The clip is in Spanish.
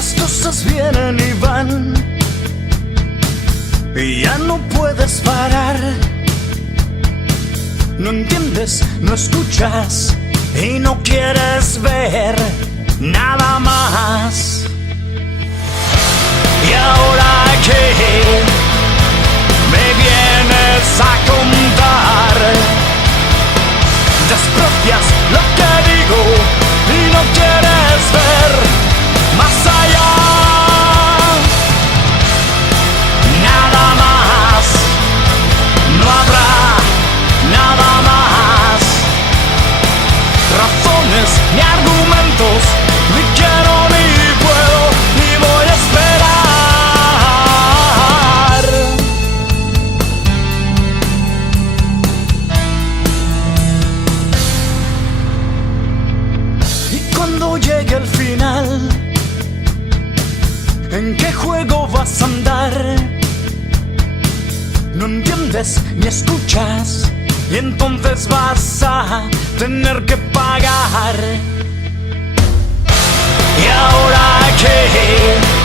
Las cosas vienen y van, y ya no puedes parar. No entiendes, no escuchas y no quieres ver nada más. ¿Y ahora qué me vienes a contar? Desprecias lo que digo y no quieres ver más allá. Nada más, no habrá nada más. Razones ni argumentos, ni quiero ni puedo, ni voy a esperar. Y cuando llegue el final, ¿en qué juego vas a andar? No entiendes ni escuchas, y entonces vas a tener que pagar. ¿Y ahora qué?